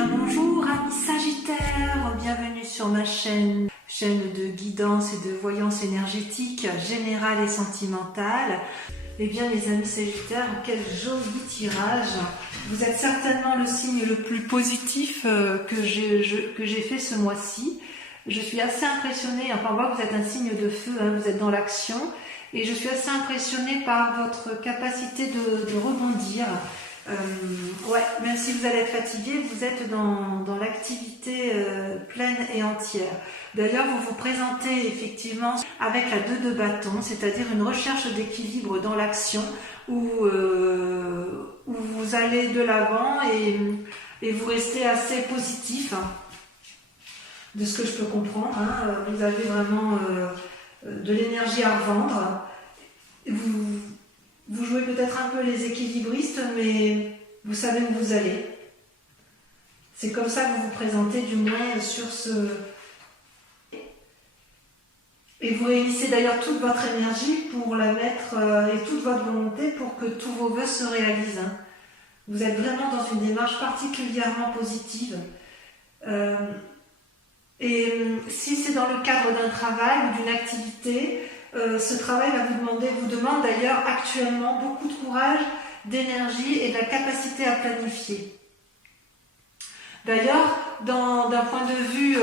bien bonjour amis Sagittaires, bienvenue sur ma chaîne de guidance et de voyance énergétique générale et sentimentale. Eh bien les amis Sagittaires, quel joli tirage. Vous êtes certainement le signe le plus positif que j'ai fait ce mois-ci. Je suis assez impressionnée, enfin on voit que vous êtes un signe de feu, hein, vous êtes dans l'action. Et je suis assez impressionnée par votre capacité de rebondir. Ouais, même si vous allez être fatigué, vous êtes dans l'activité pleine et entière. D'ailleurs, vous vous présentez effectivement avec la 2 de bâton, c'est-à-dire une recherche d'équilibre dans l'action où vous allez de l'avant et vous restez assez positif, hein, de ce que je peux comprendre. Hein. Vous avez vraiment de l'énergie à revendre. Vous jouez peut-être un peu les équilibristes, mais vous savez où vous allez. C'est comme ça que vous vous présentez, du moins sur ce... Et vous réunissez d'ailleurs toute votre énergie pour la mettre, et toute votre volonté pour que tous vos vœux se réalisent. Hein. Vous êtes vraiment dans une démarche particulièrement positive. Et si c'est dans le cadre d'un travail ou d'une activité, ce travail vous demande d'ailleurs actuellement beaucoup de courage, d'énergie et de la capacité à planifier. D'ailleurs, d'un point de vue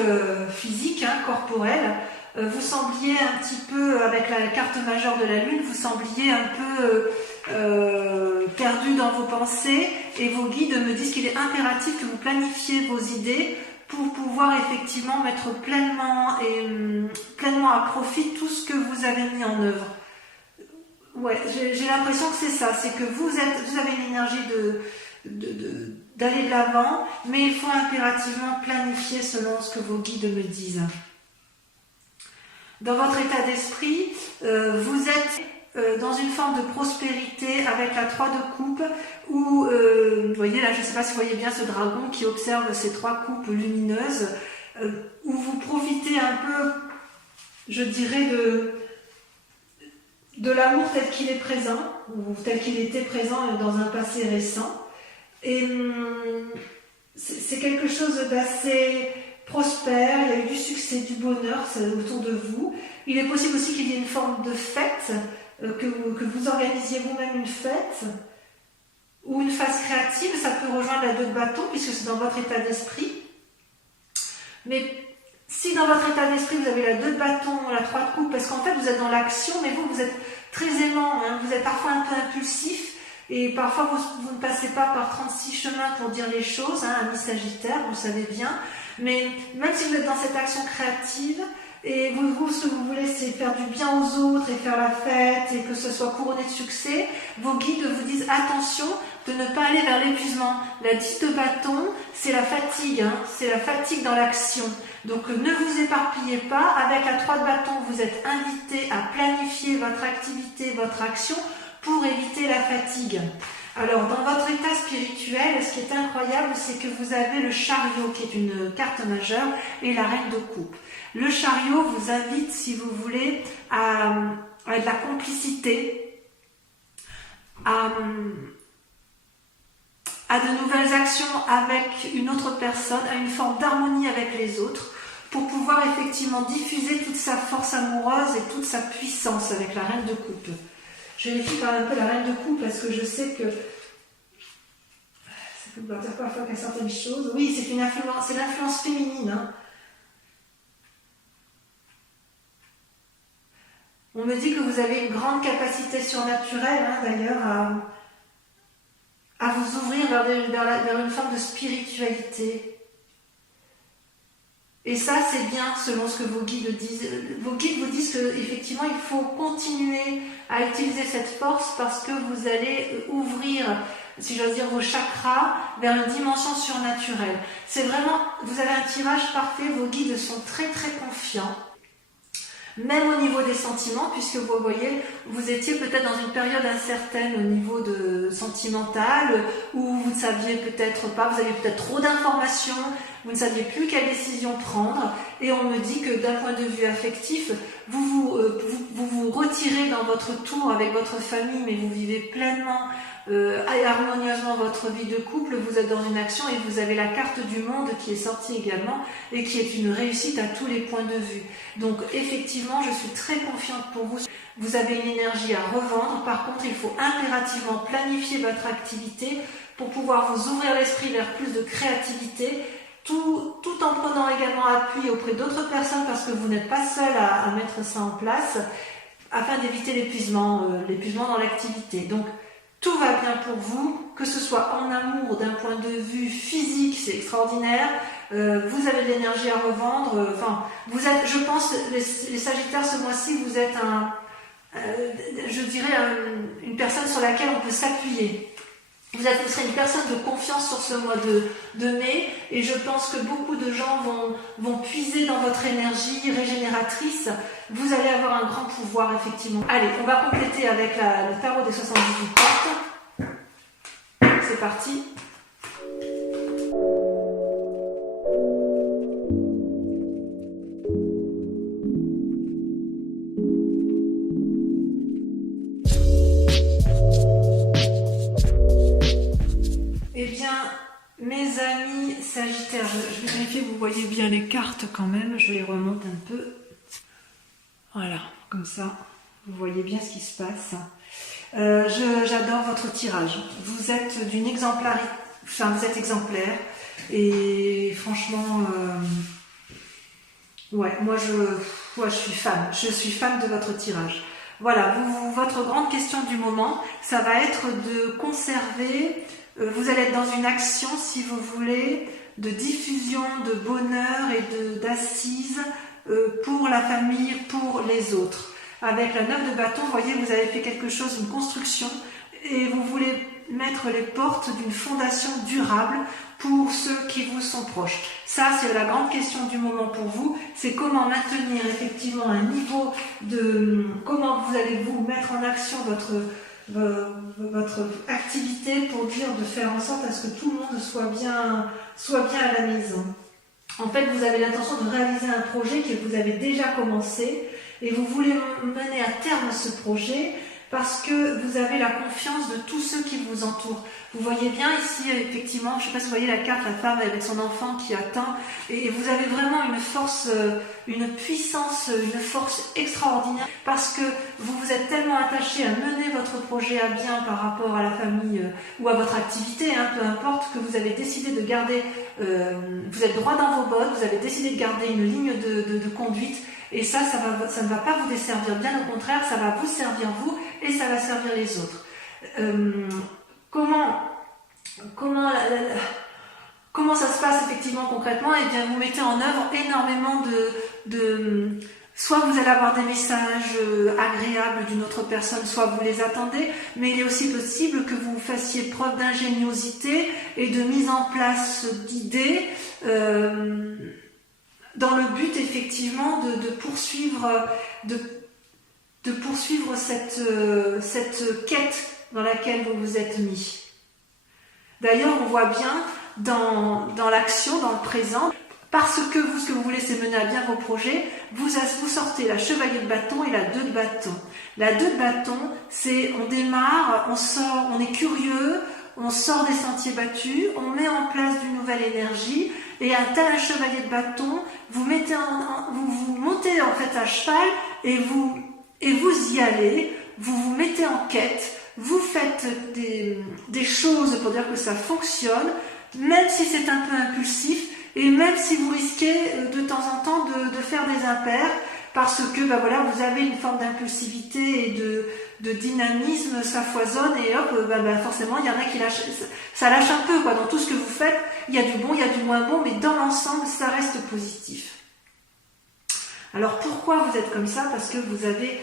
physique, hein, corporel, vous sembliez un petit peu, avec la carte majeure de la Lune, vous sembliez un peu perdu dans vos pensées, et vos guides me disent qu'il est impératif que vous planifiez vos idées pour pouvoir effectivement mettre pleinement à profit tout ce que vous avez mis en œuvre. Ouais, j'ai l'impression que c'est ça, c'est que vous avez une énergie d'aller de l'avant, mais il faut impérativement planifier selon ce que vos guides me disent. Dans votre état d'esprit, vous êtes dans une forme de prospérité avec la 3 de coupe où, vous voyez là, je ne sais pas si vous voyez bien ce dragon qui observe ces 3 coupes lumineuses, où vous profitez un peu, je dirais, de l'amour tel qu'il est présent, ou tel qu'il était présent dans un passé récent. Et c'est quelque chose d'assez prospère, il y a eu du succès, du bonheur autour de vous. Il est possible aussi qu'il y ait une forme de fête, que vous organisiez vous-même une fête, ou une phase créative, ça peut rejoindre la 2 de bâton, puisque c'est dans votre état d'esprit. Mais si dans votre état d'esprit, vous avez la 2 de bâton, la 3 de coupe, parce qu'en fait, vous êtes dans l'action, mais vous êtes très aimant, hein, vous êtes parfois un peu impulsif, et parfois, vous ne passez pas par 36 chemins pour dire les choses, hein, amis Sagittaire, vous le savez bien. Mais même si vous êtes dans cette action créative, et ce que vous voulez, c'est faire du bien aux autres et faire la fête et que ce soit couronné de succès, vos guides vous disent attention de ne pas aller vers l'épuisement. La 10 de bâton, c'est la fatigue, hein, c'est la fatigue dans l'action. Donc ne vous éparpillez pas. Avec la 3 de bâton, vous êtes invité à planifier votre activité, votre action pour éviter la fatigue. Alors, dans votre état spirituel, ce qui est incroyable, c'est que vous avez le chariot, qui est une carte majeure, et la reine de coupe. Le chariot vous invite, si vous voulez, à de la complicité, à de nouvelles actions avec une autre personne, à une forme d'harmonie avec les autres, pour pouvoir effectivement diffuser toute sa force amoureuse et toute sa puissance avec la reine de coupe. Je vérifie quand même un peu la reine de coupe parce que je sais que ça peut vouloir dire parfois qu'il y a certaines choses. Oui, c'est l'influence féminine. Hein. On me dit que vous avez une grande capacité surnaturelle, hein, d'ailleurs, à vous ouvrir vers une forme de spiritualité. Et ça, c'est bien selon ce que vos guides disent. Vos guides vous disent qu'effectivement, il faut continuer à utiliser cette force parce que vous allez ouvrir, si j'ose dire, vos chakras vers une dimension surnaturelle. C'est vraiment, vous avez un tirage parfait, vos guides sont très très confiants. Même au niveau des sentiments, puisque vous voyez, vous étiez peut-être dans une période incertaine au niveau sentimental, où vous ne saviez peut-être pas, vous aviez peut-être trop d'informations, vous ne saviez plus quelle décision prendre, et on me dit que d'un point de vue affectif, vous vous retirez dans votre tour avec votre famille, mais vous vivez pleinement harmonieusement votre vie de couple, vous êtes dans une action et vous avez la carte du monde qui est sortie également et qui est une réussite à tous les points de vue. Donc effectivement, je suis très confiante pour vous. Vous avez une énergie à revendre. Par contre, il faut impérativement planifier votre activité pour pouvoir vous ouvrir l'esprit vers plus de créativité, tout en prenant également appui auprès d'autres personnes parce que vous n'êtes pas seul à mettre ça en place, afin d'éviter l'épuisement dans l'activité. Donc, tout va bien pour vous, que ce soit en amour, d'un point de vue physique, c'est extraordinaire. Vous avez de l'énergie à revendre. Enfin, vous êtes, je pense, les Sagittaires, ce mois-ci, vous êtes je dirais, une personne sur laquelle on peut s'appuyer. Vous serez une personne de confiance sur ce mois de mai, et je pense que beaucoup de gens vont puiser dans votre énergie régénératrice. Vous allez avoir un grand pouvoir, effectivement. Allez, on va compléter avec le tarot des 78 cartes. C'est parti. Eh bien, mes amis Sagittaires, je vais vérifier, vous voyez bien les cartes quand même, je les remonte un peu. Voilà, comme ça, vous voyez bien ce qui se passe. J'adore votre tirage. Vous êtes d'une exemplarité, enfin vous êtes exemplaire, et franchement, ouais, moi je suis fan. Je suis fan de votre tirage. Voilà, votre grande question du moment, ça va être de conserver. Vous allez être dans une action, si vous voulez, de diffusion, de bonheur et d'assises pour la famille, pour les autres. Avec la 9 de bâton, vous voyez, vous avez fait quelque chose, une construction, et vous voulez mettre les portes d'une fondation durable pour ceux qui vous sont proches. Ça, c'est la grande question du moment pour vous, c'est comment maintenir effectivement un niveau comment vous allez vous mettre en action votre activité pour de faire en sorte à ce que tout le monde soit bien à la maison. En fait, vous avez l'intention de réaliser un projet que vous avez déjà commencé et vous voulez mener à terme ce projet parce que vous avez la confiance de tous ceux qui vous entourent. Vous voyez bien ici, effectivement, je ne sais pas si vous voyez la carte, la femme avec son enfant qui attend, et vous avez vraiment une force, une puissance, une force extraordinaire, parce que vous vous êtes tellement attaché à mener votre projet à bien par rapport à la famille ou à votre activité, peu importe, que vous avez décidé de garder, vous êtes droit dans vos bottes, vous avez décidé de garder une ligne de conduite, et ça ne va pas vous desservir, bien au contraire, ça va vous servir vous, et ça va servir les autres. Comment ça se passe effectivement concrètement? Eh bien, vous mettez en œuvre énormément soit vous allez avoir des messages agréables d'une autre personne, soit vous les attendez, mais il est aussi possible que vous fassiez preuve d'ingéniosité et de mise en place d'idées dans le but effectivement de poursuivre cette quête dans laquelle vous vous êtes mis. D'ailleurs, on voit bien dans l'action, dans le présent, parce que ce que vous voulez, c'est mener à bien vos projets, vous sortez la chevalier de bâton et la 2 de bâton. La 2 de bâton, c'est on démarre, on sort, on est curieux, on sort des sentiers battus, on met en place d'une nouvelle énergie, et à tel chevalier de bâton, vous montez en fait à cheval et vous y allez, vous vous mettez en quête, vous faites des choses pour dire que ça fonctionne, même si c'est un peu impulsif, et même si vous risquez de temps en temps de faire des impairs, parce que vous avez une forme d'impulsivité et de dynamisme, ça foisonne, et hop, forcément, il y en a qui lâchent, ça lâche un peu, dans tout ce que vous faites, il y a du bon, il y a du moins bon, mais dans l'ensemble, ça reste positif. Alors pourquoi vous êtes comme ça? Parce que vous avez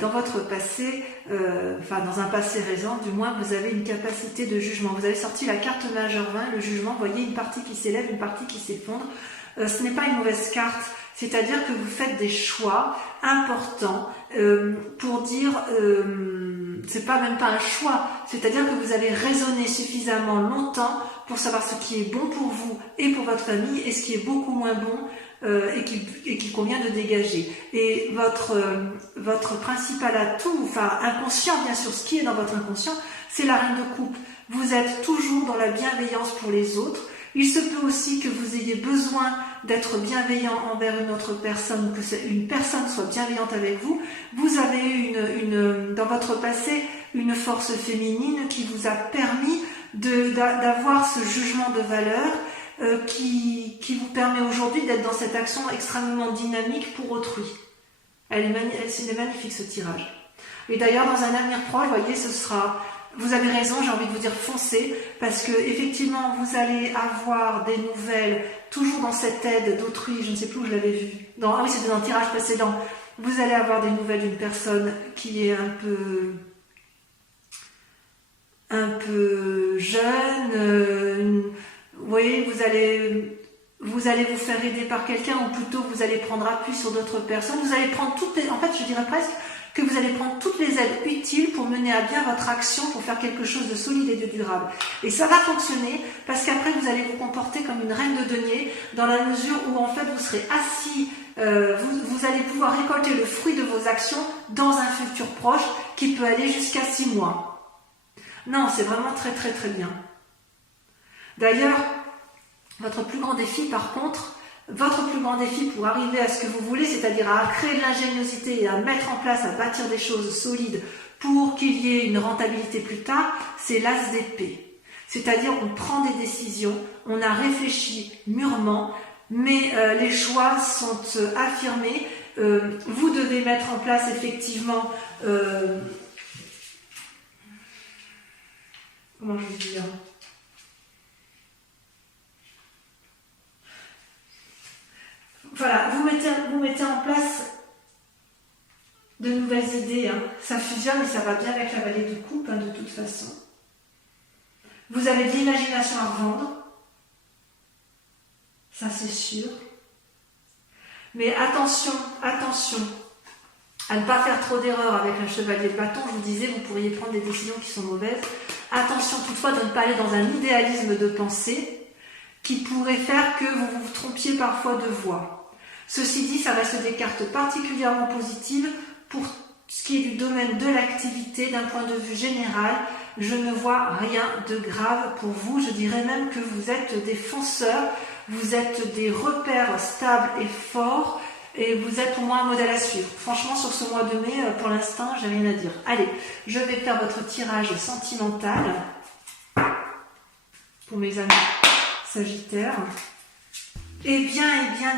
dans votre passé, dans un passé récent, du moins, vous avez une capacité de jugement. Vous avez sorti la carte majeure 20, le jugement, vous voyez une partie qui s'élève, une partie qui s'effondre. Ce n'est pas une mauvaise carte, c'est-à-dire que vous faites des choix importants pour dire, c'est pas même pas un choix, c'est-à-dire que vous allez raisonner suffisamment longtemps pour savoir ce qui est bon pour vous et pour votre famille et ce qui est beaucoup moins bon et qu'il convient de dégager. Et votre principal atout, enfin inconscient bien sûr, ce qui est dans votre inconscient, c'est la reine de coupe. Vous êtes toujours dans la bienveillance pour les autres. Il se peut aussi que vous ayez besoin d'être bienveillant envers une autre personne, que une personne soit bienveillante avec vous. Vous avez eu dans votre passé une force féminine qui vous a permis d'avoir ce jugement de valeur qui vous permet aujourd'hui d'être dans cette action extrêmement dynamique pour autrui. C'est magnifique ce tirage. Et d'ailleurs, dans un avenir proche, vous voyez, vous avez raison, j'ai envie de vous dire foncez, parce que effectivement vous allez avoir des nouvelles, toujours dans cette aide d'autrui, je ne sais plus où je l'avais vu, ah oui c'était dans le tirage précédent, vous allez avoir des nouvelles d'une personne qui est un peu jeune, vous voyez, vous allez vous faire aider par quelqu'un, ou plutôt vous allez prendre appui sur d'autres personnes, vous allez prendre en fait je dirais presque, que vous allez prendre toutes les aides utiles pour mener à bien votre action, pour faire quelque chose de solide et de durable. Et ça va fonctionner parce qu'après vous allez vous comporter comme une reine de denier dans la mesure où en fait vous serez assis, vous allez pouvoir récolter le fruit de vos actions dans un futur proche qui peut aller jusqu'à 6 mois. Non, c'est vraiment très très très bien. D'ailleurs, votre plus grand défi par contre, pour arriver à ce que vous voulez, c'est-à-dire à créer de l'ingéniosité et à mettre en place, à bâtir des choses solides pour qu'il y ait une rentabilité plus tard, c'est l'as d'épée. C'est-à-dire on prend des décisions, on a réfléchi mûrement, mais les choix sont affirmés. Vous devez mettre en place effectivement... comment je vais dire ? Voilà, vous mettez en place de nouvelles idées, hein. Ça fusionne et ça va bien avec la vallée de coupe, hein, de toute façon. Vous avez de l'imagination à revendre, ça c'est sûr. Mais attention à ne pas faire trop d'erreurs avec un chevalier de bâton. Je vous disais, vous pourriez prendre des décisions qui sont mauvaises. Attention toutefois de ne pas aller dans un idéalisme de pensée qui pourrait faire que vous vous trompiez parfois de voie. Ceci dit, ça reste des cartes particulièrement positives pour ce qui est du domaine de l'activité. D'un point de vue général, je ne vois rien de grave pour vous. Je dirais même que vous êtes des fonceurs, vous êtes des repères stables et forts, et vous êtes pour moi un modèle à suivre. Franchement, sur ce mois de mai, pour l'instant, j'ai rien à dire. Allez, je vais faire votre tirage sentimental pour mes amis Sagittaires. Eh bien,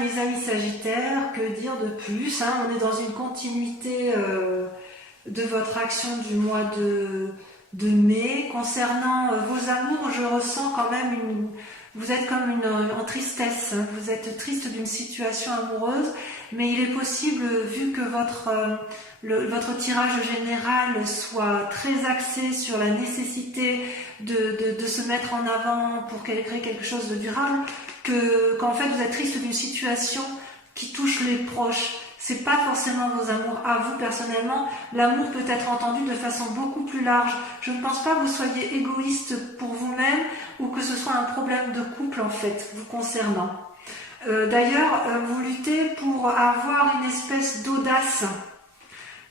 mes amis Sagittaires, que dire de plus, hein, on est dans une continuité de votre action du mois de mai. Concernant vos amours, je ressens quand même vous êtes comme en tristesse, hein. Vous êtes triste d'une situation amoureuse, mais il est possible, vu que votre tirage général soit très axé sur la nécessité de se mettre en avant pour créer quelque chose de durable, qu'en fait vous êtes triste d'une situation qui touche les proches. C'est pas forcément vos amours à vous personnellement. L'amour peut être entendu de façon beaucoup plus large. Je ne pense pas que vous soyez égoïste pour vous-même ou que ce soit un problème de couple en fait, vous concernant. D'ailleurs, vous luttez pour avoir une espèce d'audace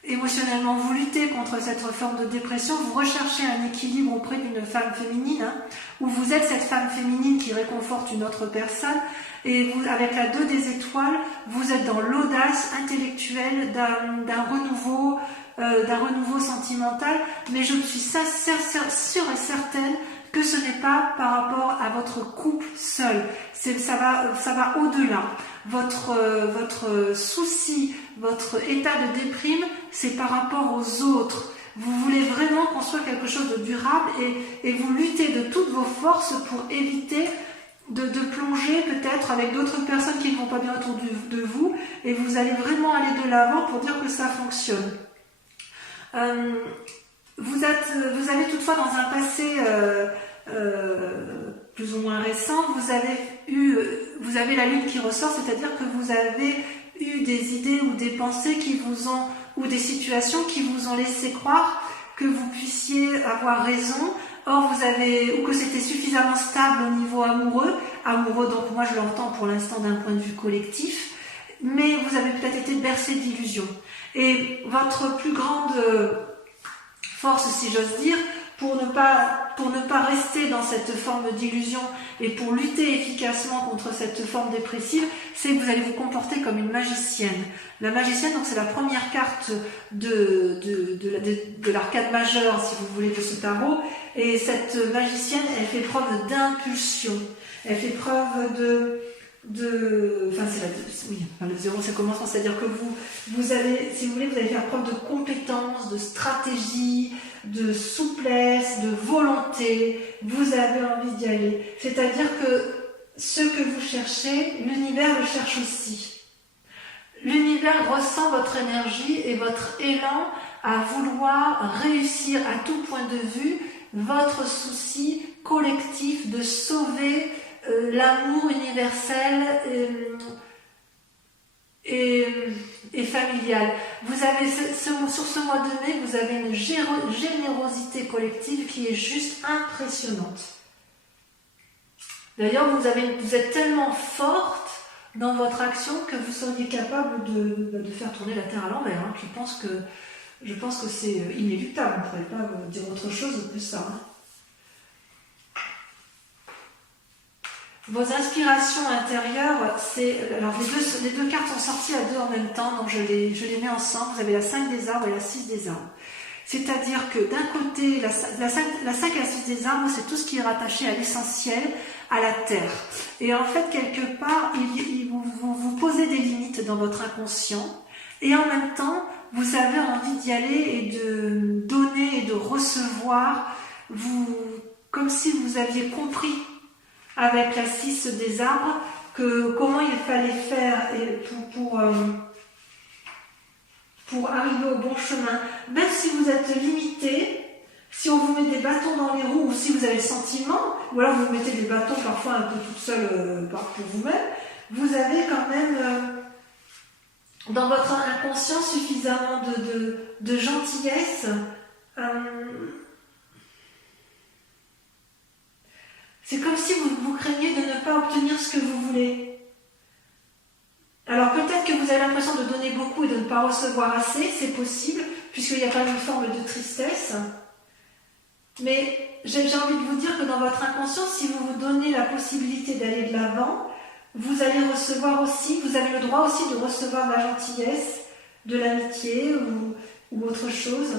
émotionnellement. Vous luttez contre cette forme de dépression. Vous recherchez un équilibre auprès d'une femme féminine, hein, où vous êtes cette femme féminine qui réconforte une autre personne. Et vous, avec la 2 des étoiles, vous êtes dans l'audace intellectuelle d'un renouveau sentimental. Mais je suis sûre et certaine que ce n'est pas par rapport à votre couple seul. Ça va au-delà. Votre souci, votre état de déprime, c'est par rapport aux autres. Vous voulez vraiment construire quelque chose de durable et vous luttez de toutes vos forces pour éviter de plonger peut-être avec d'autres personnes qui ne vont pas bien autour de vous, et vous allez vraiment aller de l'avant pour dire que ça fonctionne. Vous avez toutefois dans un passé plus ou moins récent, vous avez la lune qui ressort, c'est-à-dire que vous avez eu des idées ou des pensées ou des situations qui vous ont laissé croire que vous puissiez avoir raison or ou que c'était suffisamment stable au niveau amoureux, donc moi je l'entends pour l'instant d'un point de vue collectif, mais vous avez peut-être été bercé d'illusions. Et votre plus grande force, si j'ose dire, pour ne pas rester dans cette forme d'illusion et pour lutter efficacement contre cette forme dépressive, c'est que vous allez vous comporter comme une magicienne. La magicienne, donc c'est la première carte de l'arcade majeure, si vous voulez, de ce tarot. Et cette magicienne, elle fait preuve d'impulsion. Elle fait preuve le zéro, ça commence, c'est-à-dire que vous allez, si vous voulez, vous allez faire preuve de compétence, de stratégie, de souplesse, de volonté. Vous avez envie d'y aller. C'est-à-dire que ce que vous cherchez, l'univers le cherche aussi. L'univers ressent votre énergie et votre élan à vouloir réussir à tout point de vue votre souci collectif de sauver l'amour universel et familial. Vous avez sur ce mois de mai, vous avez une générosité collective qui est juste impressionnante. D'ailleurs, vous êtes tellement forte dans votre action que vous seriez capable de faire tourner la Terre à l'envers. Hein. Je pense que c'est inéluctable. On ne pourrait pas dire autre chose que ça. Hein. Vos inspirations intérieures, alors les deux cartes sont sorties à deux en même temps, donc je les mets ensemble. Vous avez la 5 des arbres et la 6 des arbres. C'est-à-dire que d'un côté, la 5 et la 6 des arbres, c'est tout ce qui est rattaché à l'essentiel, à la terre. Et en fait, quelque part, vous posez des limites dans votre inconscient, et en même temps, vous avez envie d'y aller et de donner et de recevoir, comme si vous aviez compris avec la 6 des arbres comment il fallait faire pour arriver au bon chemin. Même si vous êtes limité, si on vous met des bâtons dans les roues, ou si vous avez le sentiment, ou alors vous mettez des bâtons parfois un peu toute seule pour vous-même, vous avez quand même dans votre inconscient suffisamment de gentillesse. C'est comme si vous craigniez de ne pas obtenir ce que vous voulez. Alors peut-être que vous avez l'impression de donner beaucoup et de ne pas recevoir assez, c'est possible, puisqu'il y a quand même une forme de tristesse. Mais j'ai envie de vous dire que dans votre inconscient, si vous vous donnez la possibilité d'aller de l'avant, vous allez recevoir aussi, vous avez le droit aussi de recevoir de la gentillesse, de l'amitié ou autre chose.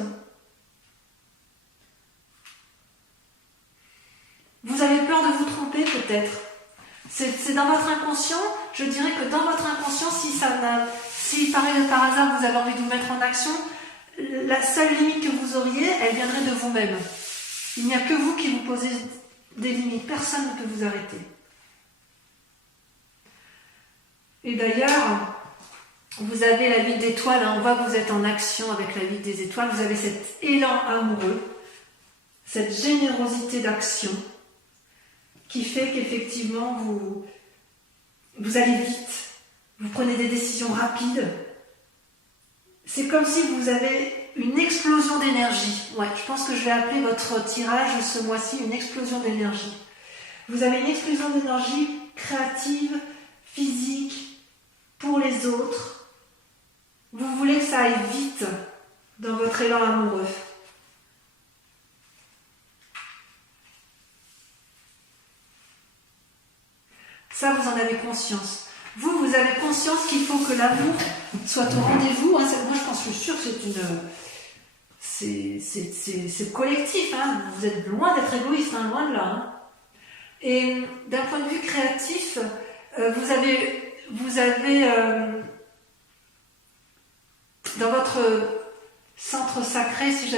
Vous avez peur de vous tromper peut-être. C'est dans votre inconscient, je dirais que dans votre inconscient, si par hasard vous avez envie de vous mettre en action, la seule limite que vous auriez, elle viendrait de vous-même. Il n'y a que vous qui vous posez des limites, personne ne peut vous arrêter. Et d'ailleurs, vous avez la vie d'étoile, hein, on voit que vous êtes en action avec la vie des étoiles, vous avez cet élan amoureux, cette générosité d'action, qui fait qu'effectivement vous allez vite, vous prenez des décisions rapides. C'est comme si vous avez une explosion d'énergie. Ouais, je pense que je vais appeler votre tirage ce mois-ci une explosion d'énergie. Vous avez une explosion d'énergie créative, physique, pour les autres. Vous voulez que ça aille vite dans votre élan amoureux. Ça, vous en avez conscience. Vous avez conscience qu'il faut que l'amour soit au rendez-vous. Hein. Moi, je suis sûre que c'est collectif. Hein. Vous êtes loin d'être égoïste, hein, loin de là. Hein. Et d'un point de vue créatif, vous avez dans votre centre sacré, si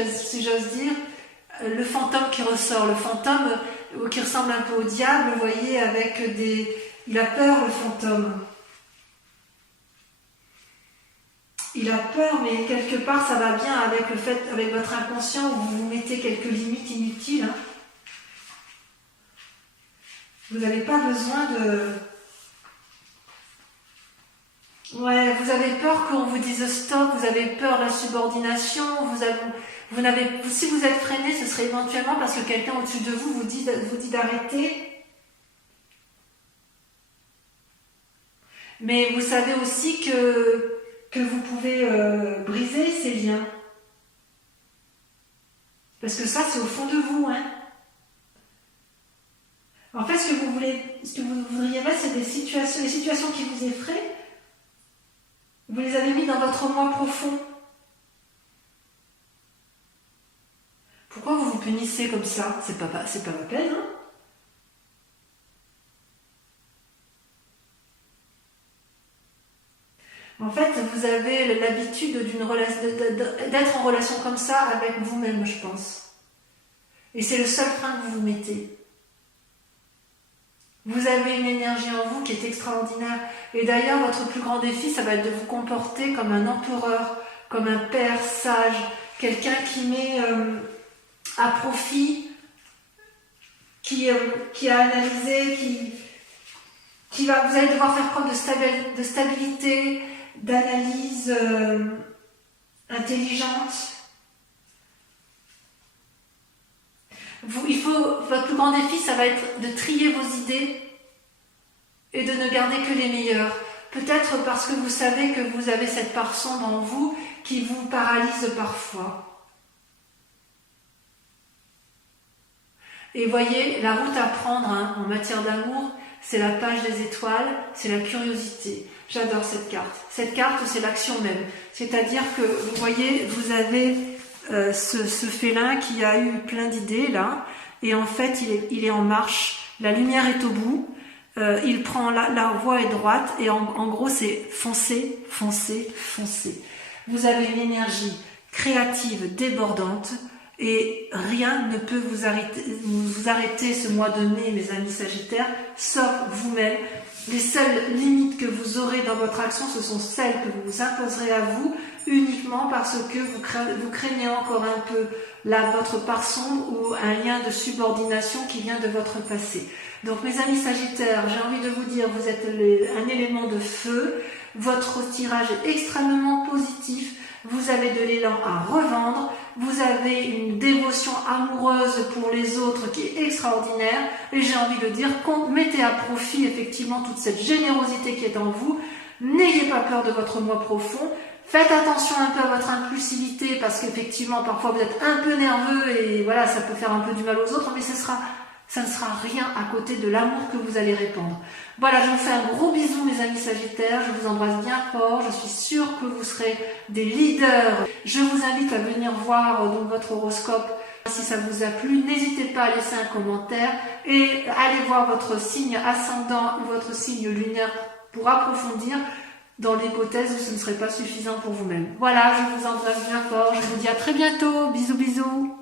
j'ose dire, le fantôme qui ressort. Le fantôme qui ressemble un peu au diable, vous voyez, avec des... Il a peur, le fantôme. Il a peur, mais quelque part, ça va bien avec le fait, avec votre inconscient, où vous vous mettez quelques limites inutiles. Hein. Vous n'avez pas besoin de... Ouais, vous avez peur qu'on vous dise stop, vous avez peur de la subordination, Si vous êtes freiné, ce serait éventuellement parce que quelqu'un au-dessus de vous dit d'arrêter. Mais vous savez aussi que vous pouvez briser ces liens. Parce que ça, c'est au fond de vous, hein. En fait, ce que vous voudriez mettre, c'est les situations qui vous effraient. Vous les avez mis dans votre moi profond. Pourquoi vous vous punissez comme ça? C'est pas la peine, hein. En fait, vous avez l'habitude d'être en relation comme ça avec vous-même, je pense. Et c'est le seul frein que vous vous mettez. Vous avez une énergie en vous qui est extraordinaire. Et d'ailleurs, votre plus grand défi, ça va être de vous comporter comme un empereur, comme un père sage, quelqu'un qui met à profit, qui a analysé, vous allez devoir faire preuve de stabilité, d'analyse intelligente. Votre plus grand défi, ça va être de trier vos idées et de ne garder que les meilleures. Peut-être parce que vous savez que vous avez cette part sombre en vous qui vous paralyse parfois. Et voyez, la route à prendre en matière d'amour, c'est la page des étoiles, c'est la curiosité. J'adore cette carte. Cette carte, c'est l'action même. C'est-à-dire que, vous voyez, vous avez ce félin qui a eu plein d'idées, là, et en fait, il est en marche. La lumière est au bout. Il prend la voie est droite, et en gros, c'est foncer, foncer, foncer. Vous avez une énergie créative, débordante, et rien ne peut vous arrêter ce mois de mai, mes amis Sagittaires, sauf vous-même. Les seules limites que vous aurez dans votre action, ce sont celles que vous vous imposerez à vous, uniquement parce que vous craignez encore un peu votre part sombre ou un lien de subordination qui vient de votre passé. Donc mes amis Sagittaires, j'ai envie de vous dire, vous êtes un élément de feu, votre tirage est extrêmement positif, vous avez de l'élan à revendre, vous avez une dévotion amoureuse pour les autres qui est extraordinaire, et j'ai envie de dire, mettez à profit effectivement toute cette générosité qui est en vous, n'ayez pas peur de votre moi profond, faites attention un peu à votre impulsivité, parce qu'effectivement parfois vous êtes un peu nerveux, et voilà, ça peut faire un peu du mal aux autres, mais ça ne sera rien à côté de l'amour que vous allez répandre. Voilà, je vous fais un gros bisou mes amis Sagittaires, je vous embrasse bien fort, je suis sûre que vous serez des leaders. Je vous invite à venir voir donc votre horoscope. Si ça vous a plu, n'hésitez pas à laisser un commentaire et allez voir votre signe ascendant ou votre signe lunaire pour approfondir dans l'hypothèse où ce ne serait pas suffisant pour vous-même. Voilà, je vous embrasse bien fort, je vous dis à très bientôt, bisous bisous.